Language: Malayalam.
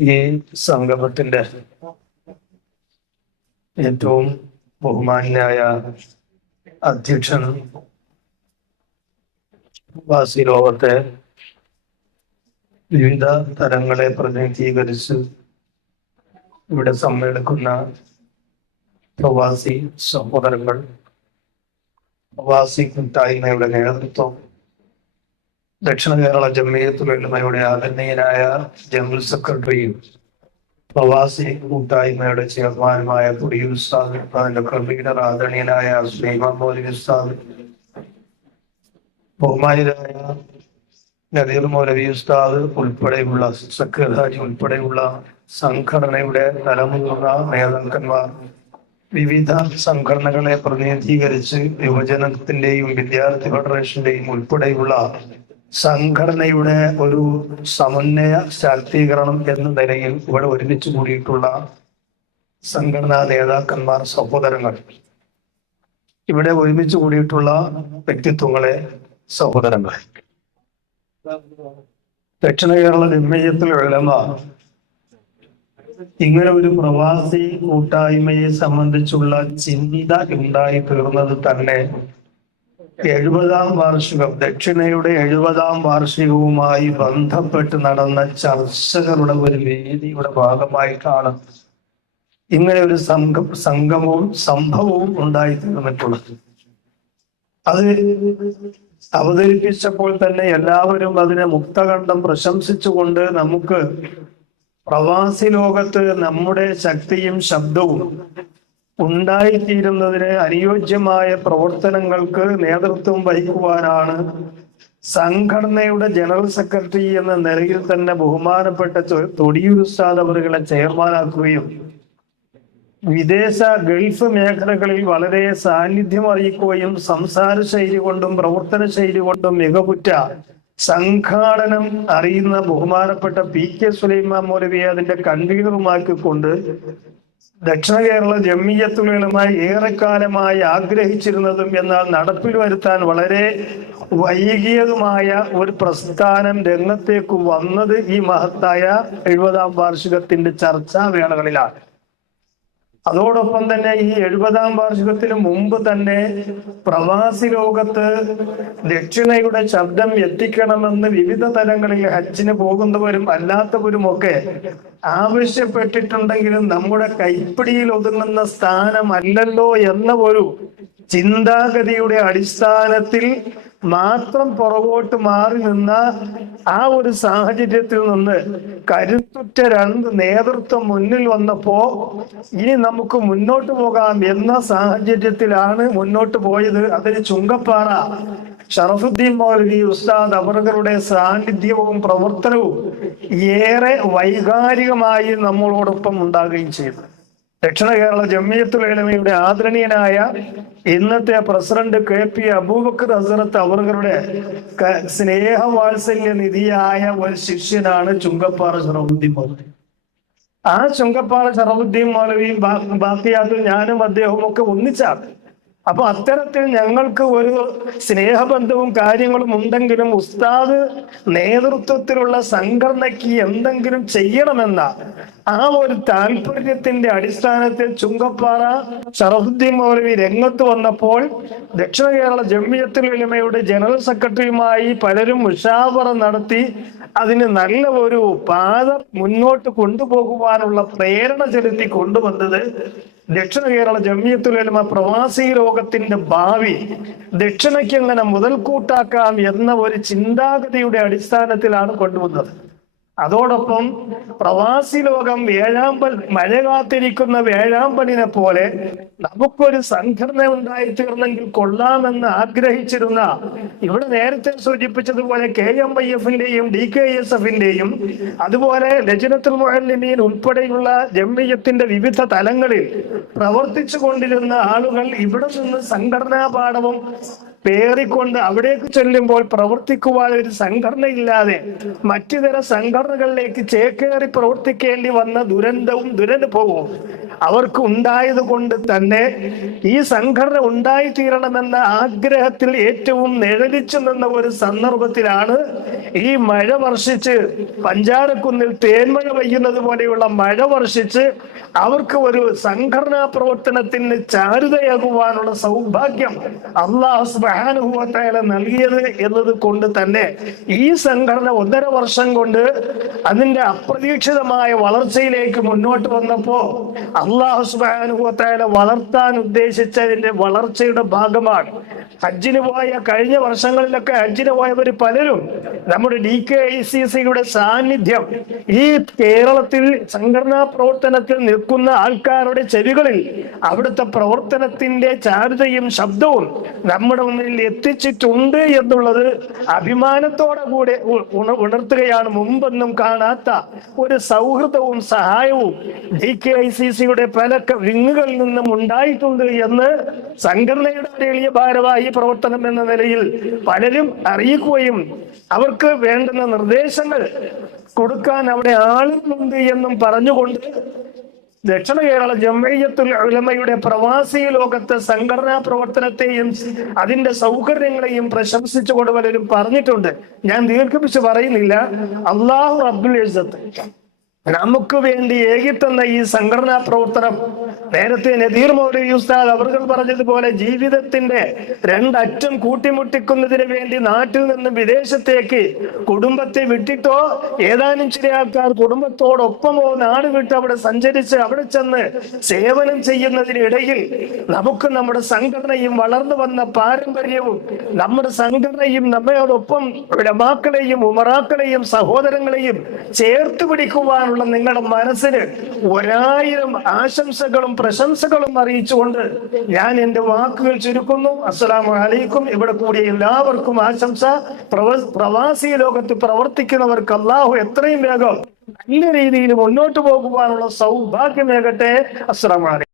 ഈ സംഗമത്തിന്റെ ഏറ്റവും ബഹുമാന്യായ അധ്യക്ഷൻ വാസി ലോകത്തെ വിവിധ തരങ്ങളെ പ്രതിനിധീകരിച്ച് ഇവിടെ സമ്മേളിക്കുന്ന പ്രവാസി സഹോദരങ്ങൾ, പ്രവാസി കൂട്ടായ്മയുടെ നേതൃത്വം, ദക്ഷിണ കേരള ജംഇയ്യത്തുൽ ഉലമയുടെ ആദരണീയനായ ജനറൽ സെക്രട്ടറിയും പ്രവാസി കൂട്ടായ്മയുടെ ചെയർമാനുമായ പുടിയൂർ ഉസ്താദ്, അതിന്റെ കൺവീനർ ആദരണീയനായ സുലൈമാൻ മൗലവി ഉസ്താദ്, ബഹുമാനിതരായ നദീർ മൗലവി ഉസ്താദ് ഉൾപ്പെടെയുള്ള സെക്രട്ടറി ഉൾപ്പെടെയുള്ള സംഘടനയുടെ തലമുതിർന്ന നേതാക്കന്മാർ, വിവിധ സംഘടനകളെ പ്രതിനിധീകരിച്ച് യുവജനത്തിന്റെയും വിദ്യാർത്ഥി ഫെഡറേഷന്റെയും ഉൾപ്പെടെയുള്ള സംഘടനയുടെ ഒരു സമന്വയ ശാക്തീകരണം എന്ന നിലയിൽ ഇവിടെ ഒരുമിച്ച് കൂടിയിട്ടുള്ള സംഘടനാ നേതാക്കന്മാർ, സഹോദരങ്ങൾ, ഇവിടെ ഒരുമിച്ച് കൂടിയിട്ടുള്ള വ്യക്തിത്വങ്ങളെ, സഹോദരങ്ങൾ, ദക്ഷിണ കേരള ജംഇയ്യത്തുൽ ഉലമ ഇങ്ങനെ ഒരു പ്രവാസി കൂട്ടായ്മയെ സംബന്ധിച്ചുള്ള ചിന്ത ഉണ്ടായി തീർന്നത് തന്നെ 70-ാം വാർഷികം, ദക്ഷിണയുടെ 70-ാം വാർഷികവുമായി ബന്ധപ്പെട്ട് നടന്ന ചർച്ചകളുടെ ഒരു വേദിയുടെ ഭാഗമായിട്ടാണ് ഇങ്ങനെ ഒരു സംഭവവും ഉണ്ടായി തീർന്നിട്ടുള്ളത്. അത് അവതരിപ്പിച്ചപ്പോൾ തന്നെ എല്ലാവരും അതിനെ മുക്തകണ്ഠം പ്രശംസിച്ചുകൊണ്ട് നമുക്ക് പ്രവാസി ലോകത്ത് നമ്മുടെ ശക്തിയും ശബ്ദവും ഉണ്ടായിത്തീരുന്നതിന് അനുയോജ്യമായ പ്രവർത്തനങ്ങൾക്ക് നേതൃത്വം വഹിക്കുവാനാണ് സംഘടനയുടെ ജനറൽ സെക്രട്ടറി എന്ന നിലയിൽ തന്നെ ബഹുമാനപ്പെട്ട തൊടിയൂർ ഉസ്താദ് അവരുകളെ ചെയർമാനാക്കുകയും വിദേശ ഗൾഫ് മേഖലകളിൽ വളരെ സാന്നിധ്യം അറിയിക്കുകയും സംസാര ശൈലി കൊണ്ടും പ്രവർത്തന ശൈലി കൊണ്ടും മികവുറ്റ സംഘാടനം അറിയുന്ന ബഹുമാനപ്പെട്ട PK സുലൈമാൻ മൗലവിയെ അതിന്റെ കൺവീനറുമാക്കിക്കൊണ്ട് ദക്ഷിണ കേരള ജംഇയ്യത്തുൽ ഉലമ ഏറെക്കാലമായി ആഗ്രഹിച്ചിരുന്നതും എന്നാൽ നടപ്പിൽ വരുത്താൻ വളരെ വൈകിയതുമായ ഒരു പ്രസ്ഥാനം രംഗത്തേക്ക് വന്നത് ഈ മഹത്തായ 70-ാം വാർഷികത്തിന്റെ ചർച്ചാ വേളകളിലാണ്. അതോടൊപ്പം തന്നെ ഈ 70-ാം വാർഷികത്തിന് മുമ്പ് തന്നെ പ്രവാസി ലോകത്ത് ദക്ഷിണയുടെ ശബ്ദം എത്തിക്കണമെന്ന് വിവിധ തലങ്ങളിൽ ഹജ്ജിന് പോകുന്നവരും അല്ലാത്തവരും ഒക്കെ ആവശ്യപ്പെട്ടിട്ടുണ്ടെങ്കിലും നമ്മുടെ കൈപ്പിടിയിൽ ഒതുങ്ങുന്ന സ്ഥാനമല്ലല്ലോ എന്ന ഒരു ചിന്താഗതിയുടെ അടിസ്ഥാനത്തിൽ മാത്രം പുറകോട്ട് മാറി നിന്ന ആ ഒരു സാഹചര്യത്തിൽ നിന്ന് കരുത്തുറ്റ രണ്ട് നേതൃത്വം മുന്നിൽ വന്നപ്പോ ഇനി നമുക്ക് മുന്നോട്ട് പോകാം എന്ന സാഹചര്യത്തിലാണ് മുന്നോട്ട് പോയത്. അതിന് ചുങ്കപ്പാറ ഷറഫുദ്ദീൻ മൗലവി ഉസ്താദ് അവരുടെ സാന്നിധ്യവും പ്രവർത്തനവും ഏറെ വൈകാരികമായി നമ്മളോടൊപ്പം ഉണ്ടാകുകയും ചെയ്തു. ദക്ഷിണ കേരള ജംഇയ്യത്തുൽ ഉലമയുടെ ആദരണീയനായ ഇന്നത്തെ പ്രസിഡന്റ് KP അബൂബക്കർ ഹസ്രത്ത് അവരുടെ സ്നേഹവാത്സല്യ നിധിയായ ഒരു ശിഷ്യനാണ് ചുങ്കപ്പാറ ഷറഫുദ്ദീൻ മൗലവി. ആ ചുങ്കപ്പാറ ഷറഫുദ്ദീൻ മൗലവി ബാക്കിയാത്തിൽ ഞാനും അദ്ദേഹവും ഒക്കെ ഒന്നിച്ചാണ്. അപ്പൊ അത്തരത്തിൽ ഞങ്ങൾക്ക് ഒരു സ്നേഹബന്ധവും കാര്യങ്ങളും ഉണ്ടെങ്കിലും ഉസ്താദ് നേതൃത്വത്തിലുള്ള സംഘടനയ്ക്ക് എന്തെങ്കിലും ചെയ്യണമെന്ന ആ ഒരു താല്പര്യത്തിന്റെ അടിസ്ഥാനത്തിൽ ചുങ്കപ്പാറ ഷറഫുദ്ദീൻ മൗലവി രംഗത്ത് വന്നപ്പോൾ ദക്ഷിണ കേരള ജംഇയ്യത്തുൽ ഉലമയുടെ ജനറൽ സെക്രട്ടറിയുമായി പലരും മുശാവറ നടത്തി അതിന് നല്ല ഒരു പാത മുന്നോട്ട് കൊണ്ടുപോകുവാനുള്ള പ്രേരണ ചെലുത്തി കൊണ്ടുവന്നത് ദക്ഷിണ കേരള ജംഇയ്യത്തുൽ ഉലമ പ്രവാസി ലോകത്തിന്റെ ഭാവി ദക്ഷിണയ്ക്ക് എങ്ങനെ മുതൽക്കൂട്ടാക്കാം എന്ന ഒരു ചിന്താഗതിയുടെ അടിസ്ഥാനത്തിലാണ് കൊണ്ടുവന്നത്. അതോടൊപ്പം പ്രവാസി ലോകം മഴ കാത്തിരിക്കുന്ന വേഴാമ്പലിനെ പോലെ നമുക്കൊരു സംഘടന ഉണ്ടായിത്തീർന്നെങ്കിൽ കൊള്ളാമെന്ന് ആഗ്രഹിച്ചിരുന്ന, ഇവിടെ നേരത്തെ സൂചിപ്പിച്ചതുപോലെ KMIF-ന്റെയും DKSF-ന്റെയും അതുപോലെ ലജ്നത്തുൽ മുഅല്ലിമീൻ ഉൾപ്പെടെയുള്ള ജംഇയ്യത്തിന്റെ വിവിധ തലങ്ങളിൽ പ്രവർത്തിച്ചു കൊണ്ടിരുന്ന ആളുകൾ ഇവിടെ നിന്ന് സംഘടനാ പാഠവും പേറിക്കൊണ്ട് അവിടേക്ക് ചെല്ലുമ്പോൾ പ്രവർത്തിക്കുവാൻ ഒരു സംഘടനയില്ലാതെ മറ്റു തര സംഘടനകളിലേക്ക് ചേക്കേറി പ്രവർത്തിക്കേണ്ടി വന്ന ദുരന്തവും ദുരനുഭവവും അവർക്ക് ഉണ്ടായത് കൊണ്ട് തന്നെ ഈ സംഘടന ഉണ്ടായിത്തീരണമെന്ന ആഗ്രഹത്തിൽ ഏറ്റവും നിഴലിച്ചു നിന്ന ഒരു സന്ദർഭത്തിലാണ് ഈ മഴ വർഷിച്ച് പഞ്ചാരക്കുന്നിൽ തേന്മഴ പെയ്യുന്നത് പോലെയുള്ള മഴ വർഷിച്ച് അവർക്ക് ഒരു സംഘടനാ പ്രവർത്തനത്തിന് ചാരുതയാകുവാനുള്ള സൗഭാഗ്യം അല്ലാഹു സുബ്ഹാനഹു വ തആല നൽകിയത് എന്നത് കൊണ്ട് തന്നെ ഈ സംഘടന 1.5 വർഷം കൊണ്ട് അതിന്റെ അപ്രതീക്ഷിതമായ വളർച്ചയിലേക്ക് മുന്നോട്ട് വന്നപ്പോ അല്ലാഹു സുബ്ഹാനഹു വ തആല വളർത്താൻ ഉദ്ദേശിച്ചതിന്റെ വളർച്ചയുടെ ഭാഗമാണ്. ഹജ്ജിന് പോയ കഴിഞ്ഞ വർഷങ്ങളിലൊക്കെ ഹജ്ജിന് പോയവർ പലരും നമ്മുടെ DKICCയുടെ സാന്നിധ്യം ഈ കേരളത്തിൽ സംഘടനാ പ്രവർത്തനത്തിൽ നിൽക്കുന്ന ആൾക്കാരുടെ ചെവികളിൽ അവിടുത്തെ പ്രവർത്തനത്തിന്റെ ചാരുതയും ശബ്ദവും നമ്മുടെ മുന്നിൽ എത്തിച്ചിട്ടുണ്ട് എന്നുള്ളത് അഭിമാനത്തോടെ കൂടെ ഉണർത്തുകയാണ്. മുമ്പൊന്നും കാണാത്ത ഒരു സൗഹൃദവും സഹായവും DKICCയുടെ പല വിങ്ങുകളിൽ നിന്നും ഉണ്ടായിട്ടുണ്ട് എന്ന് സംഘടനയുടെ എളിയ ഭാരവാഹി പ്രവർത്തനം എന്ന നിലയിൽ പലരും അറിയിക്കുകയും അവർക്ക് വേണ്ടുന്ന നിർദ്ദേശങ്ങൾ കൊടുക്കാൻ അവിടെ ആളുകളുണ്ട് എന്നും പറഞ്ഞുകൊണ്ട് ദക്ഷിണ കേരള ജംഇയ്യത്തുൽ ഉലമയുടെ പ്രവാസി ലോകത്തെ സംഘടനാ പ്രവർത്തനത്തെയും അതിന്റെ സൗകര്യങ്ങളെയും പ്രശംസിച്ചുകൊണ്ട് പലരും പറഞ്ഞിട്ടുണ്ട്. ഞാൻ ദീർഘിപ്പിച്ച് പറയുന്നില്ല. അല്ലാഹു റബ്ബുൽ ഇസ്സത്ത് നമുക്ക് വേണ്ടി ഏകിത്തന്ന ഈ സംഘടനാ പ്രവർത്തനം നേരത്തെ നദീർ മൗലവി ഉസ്താദ് അവർ പറഞ്ഞതുപോലെ ജീവിതത്തിന്റെ രണ്ടറ്റം കൂട്ടിമുട്ടിക്കുന്നതിന് വേണ്ടി നാട്ടിൽ നിന്ന് വിദേശത്തേക്ക് കുടുംബത്തെ വിട്ടിട്ടോ ഏതാനും ചില ആൾക്കാർ കുടുംബത്തോടൊപ്പമോ നാട് വിട്ട് അവിടെ സഞ്ചരിച്ച് അവിടെ ചെന്ന് സേവനം ചെയ്യുന്നതിനിടയിൽ നമുക്ക് നമ്മുടെ സംഘടനയും വളർന്നു വന്ന പാരമ്പര്യവും നമ്മുടെ സംഘടനയും നമ്മയോടൊപ്പം ഉലമാക്കളെയും ഉമറാക്കളെയും സഹോദരങ്ങളെയും ചേർത്ത് പിടിക്കുവാനുള്ള നിങ്ങളുടെ മനസ്സിന് 1000 ആശംസകളും പ്രശംസകളും അറിയിച്ചുകൊണ്ട് ഞാൻ എന്റെ വാക്കുകൾ ചുരുക്കുന്നു. അസ്സലാമു അലൈക്കും. ഇവിടെ കൂടിയ എല്ലാവർക്കും ആശംസ. പ്രവാസി ലോകത്ത് പ്രവർത്തിക്കുന്നവർക്ക് അല്ലാഹു എത്രയും വേഗം നല്ല രീതിയിൽ മുന്നോട്ട് പോകുവാനുള്ള സൗഭാഗ്യമേകട്ടെ. അസ്സലാമു അലൈക്കും.